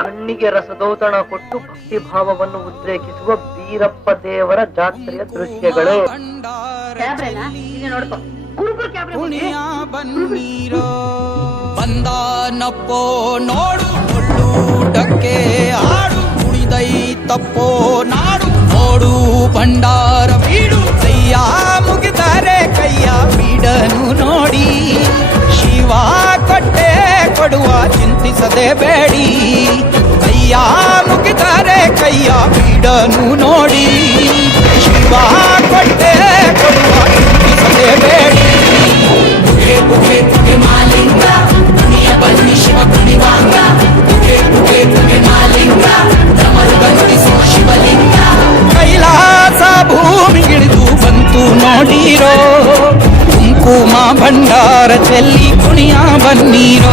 ಕಣ್ಣಿಗೆ ರಸದೌತಣ ಕೊಟ್ಟು ಭಕ್ತಿ ಭಾವವನ್ನು ಉದ್ರೇಕಿಸುವ ಬೀರಪ್ಪ ದೇವರ ಜಾತ್ರೆಯ ದೃಶ್ಯಗಳು. ಬಂದಾನಪ್ಪೋ ನೋಡು ಡೊಳ್ಳುಡಕ್ಕೆ ಆಡು ಕುಣಿದೈತಪ್ಪೋ ನಾಡು ನೋಡು ಭಂಡಾರ ಬೀಡು ಕೈಯ ಮುಗಿದರೆ ಕೈಯ ಬೀಡನು ನೋಡಿ ಶಿವ ಕೊಟ್ಟೆ ಕೊಡುವ ಚಿಂತಿಸದೆ ಬೇಡಿ. ಬಂತು ನೋಡಿರೋ ಕುಂಕುಮ ಭಂಡಾರ ಚೆಲ್ಲಿ ಕುಣಿಯ ಬನ್ನೀರೋ